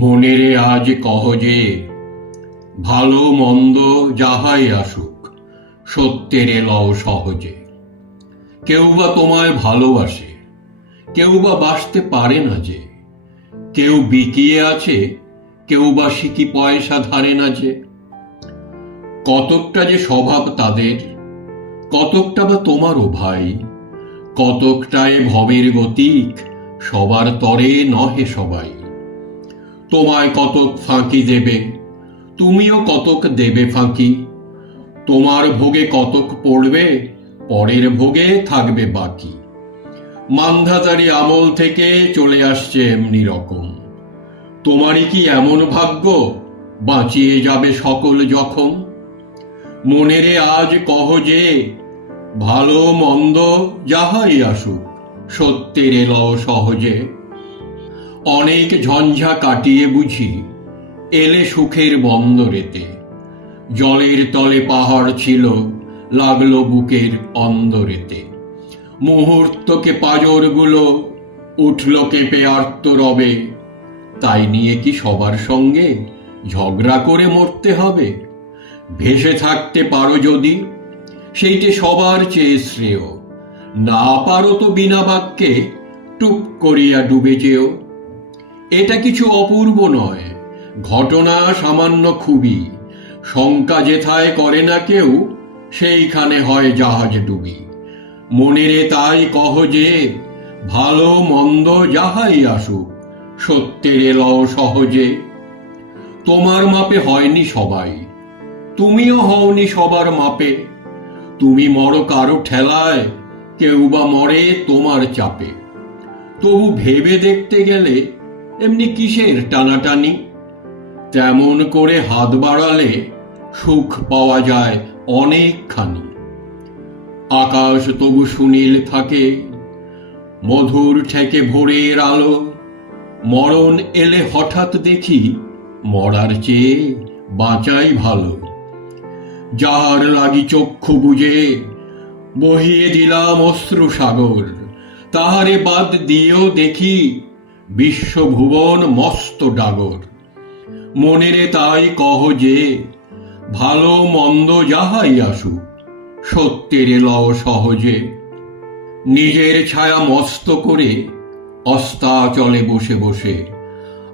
মনেরে আজ কহ যে, ভালো মন্দ যাহাই আসুক, সত্যেরে লও সহজে। কেউ বা তোমায় ভালোবাসে, কেউ বা বাসতে পারে না যে। কেউ বিকিয়ে আছে, কেউ বা সিকি পয়সা ধারে না যে। কতকটা যে স্বভাব তাদের, কতকটা বা তোমারও ভাই। কতকটায় ভবের গতিক, সবার তরে নহে সবাই। তোমায় কতক ফাঁকি দেবে, তুমিও কতক দেবে ফাঁকি। তোমার ভোগে কতক পড়বে, পরের ভোগে থাকবে বাকি। মান্ধাতারি আমল থেকে চলে আসছে এমনি রকম। তোমারই কি এমন ভাগ্য, বাঁচিয়ে যাবে সকল জখম? মনেরে আজ কহ যে, ভালো মন্দ যাহাই আসুক, সত্যেরে লও সহজে। অনেক ঝঞ্ঝা কাটিয়ে বুঝি এলে সুখের বন্দরেতে। জলের তলে পাহাড় ছিল, লাগলো বুকের অন্দরেতে। মুহূর্তকে পাজরগুলো উঠল কেঁপে আর্তরবে। তাই নিয়ে কি সবার সঙ্গে ঝগড়া করে মরতে হবে? ভেসে থাকতে পারো যদি, সেইটে সবার চেয়ে শ্রেয়। না পারো তো বিনা বাক্যে টুপ করিয়া ডুবে যেও। এটা কিছু অপূর্ব নয়, ঘটনা সামান্য খুবই। শঙ্কা যেথায় করে না কেউ, সেইখানে হয় জাহাজ ডুবি। মনেরে তাই কহ যে, ভালো মন্দ যাহাই আসুক, সত্যেরে লও সহজে। তোমার মাপে হয়নি সবাই, তুমিও হওনি সবার মাপে। তুমি মরো কারো ঠেলায়, কেউ বা মরে তোমার চাপে। তবু ভেবে দেখতে গেলে এমনি কিসের টানাটানি? তেমন করে হাত বাড়ালে সুখ পাওয়া যায় অনেকখানি। আকাশ তবু সুনীল থাকে, মধুর ঠেকে ভোরের আলো। মরণ এলে হঠাৎ দেখি, মরার চেয়ে বাঁচাই ভালো। যাহার লাগি চক্ষু বুজে বহিয়ে দিলাম অশ্রু সাগর, তাহারে বাদ দিয়েও দেখি বিশ্বভুবন মস্ত ডাগর। মনেরে তাই কহ যে, ভালো মন্দ যাহাই আসুক, সত্যেরে লও সহজে। নিজের ছায়া মস্ত করে অস্তাচলে বসে বসে,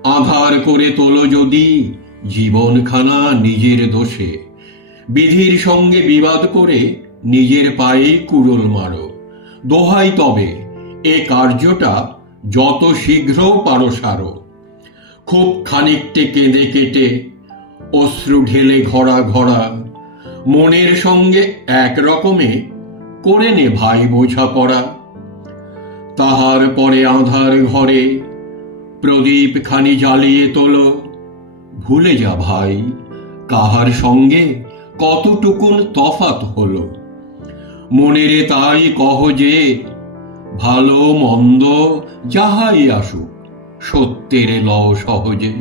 আঁধার করে তোলো যদি জীবনখানা নিজের দোষে। বিধির সঙ্গে বিবাদ করে নিজের পায়েই কুড়োল মারো। দোহাই তবে এ কার্যটা যত শীঘ্র পারো সারো। খুব খানিকটে কেঁদে কেটে অশ্রু ঢেলে ঘড়া ঘড়া, মনের সঙ্গে এক রকমে করে নে ভাই বোঝাপড়া। তাহার পরে আঁধার ঘরে প্রদীপ খানি জ্বালিয়ে তোলো। ভুলে যা ভাই, কাহার সঙ্গে কতটুকুন তফাৎ হলো। মনেরে তাই কহ যে, ভালো মন্দ যাহাই আসুক, সত্যেরে লও সহজে।